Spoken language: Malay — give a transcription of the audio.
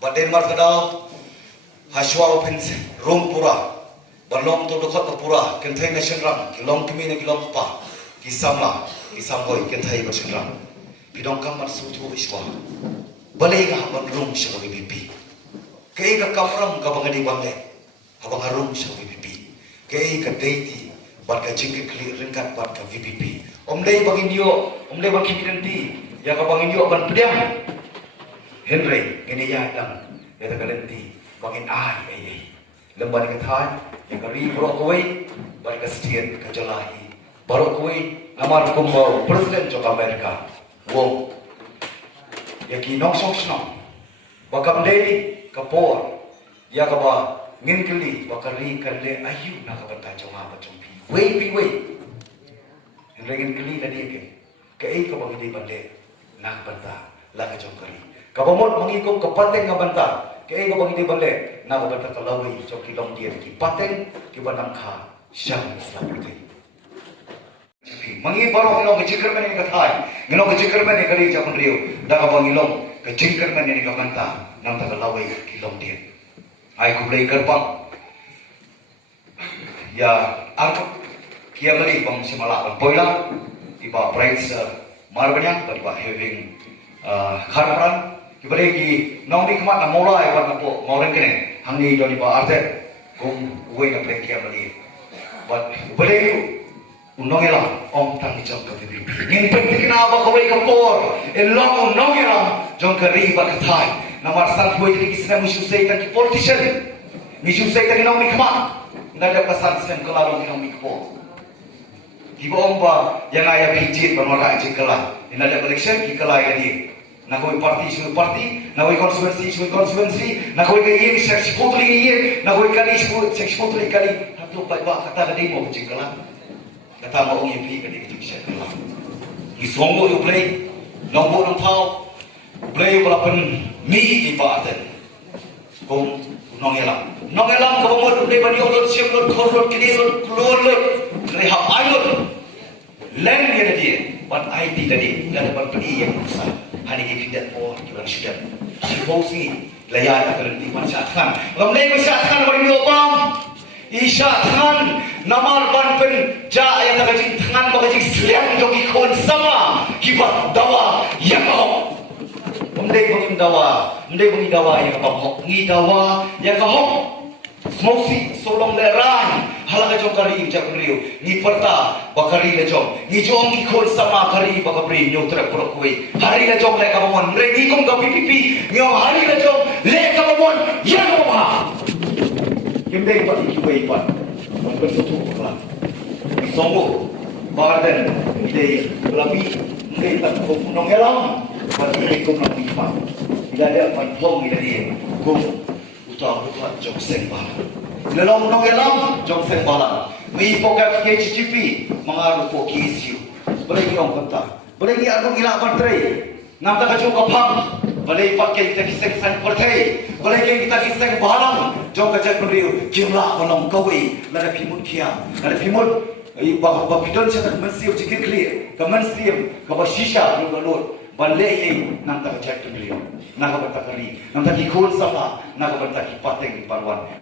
Baden markadau haswa pens rum pura balom to dokot pura kenthai nation ram kilom kimi ne kilom pa kisamla kisamhoi kenthai nation ram pidong kam mar su thu iswa balai ga ban rum shawi bibi kei ga kamram ka bangadi bangle habang harum shawi bibi kei ka deiti bat ka jingke kli ringkat bat ka VPP omdei bangin yo omdei bangin identity ya ka bangin yo ban pediam Henry ini ya dang ya ta kalenti bangin ai lemban ka thai ya ka ri bro koi ban ka stien ka jalahi baro koi amar kumbo president of America wo ya ki nong sok sno bakam dei ka por ya ka ba ngin kli bakari kan le ayu na ka bata chonga ba chompi wei Henry ngin kli la dia ke ai ka bang dei bande na ka bata la ka chongkari kabamot mangikom kapateng nga banta kaya kabang hindi bale na kabanta kalaway so kilong diyan ki pateng ki banang ka siyang islapite mangi baro ilong kajikar man ni katay ilong kajikar man ni kari japon riyo da kabang ilong kajikar man ni kabanta nang takalaway kilong diyan ay kublay karpang ya ako kaya mali pang simalakan poila iba price marbanya iba having karparan Ibarigi nongdi kemat na mulai pada po moren kene hangi doni ba arte kum uwe na plek kia mali but ibarigi unongela om tangi jong ka bibi ngin penting na ba kawai kapor elong unongela jong ka riba ka thai namar sang huai ki kisna mishu sei ta ki politician mishu sei ta ki nongdi kemat na da pasan sen kelalo ki nongdi kapor Ibu omba yang ayah pijit penolak jikala ina da election ki kala ya dia Nakoi parti, nakoi konstituensi, nakoi kaya seksi putri kaya, nakoi kali seksi putri kali, satu baik kata tadi mau berjingkalan, kata mau ngipi kali berjingkalan. Isonggo you play, nombor nongtau, play balapan mi ibadan, kong nongelam kabamot play bani olot siap lot korot kini lot keluar lot, rehab ayot, leng dia tadi, ban IT tadi, dan ban pergi yang besar. Hari ini tidak mau jual sudah. Sifosi layan akan di mana kan? Ramai masyarakat beri obam. Isyatkan namar banpen ja yang terkajing tangan terkajing siang jogi kon sama kibat dawa yang kau. Mendai bagi dawa yang kau. Ngi dawa yang kau. Smosi solong leran halaga jong kari jak riu ni perta bakari le jong ni jong ikon sama kari bakabri nyu trek prokui hari le jong le kabamon re ni kom ka pipipi nyo hari le jong le kabamon yang ma kimdei pa ikiwei pa bersutu kala songo baden idei labi ngai tak ko nongelam pa ni kom na pipa ila le pan phong ila dia ko Tahu jom seng bala. Lelong nongelam jom seng bala. Mi pokat KCCP mengaruh pokisiu. Boleh kiong kata. Boleh dia aku gila partai. Nampak kacau kapam. Boleh pakai kita kiseng sang partai. Boleh kita kiseng balang. Jom kacau beriu. Jumlah menong kawi. Lada pimut kia. Lada pimut. Bahawa bidon saya mensiu jikir clear. Kemensiu. Kawa shisha belum balur. Balai nampak kacau beriu. Nak bertakari, nampak ikut sama, nak bertakik pateng di paruan.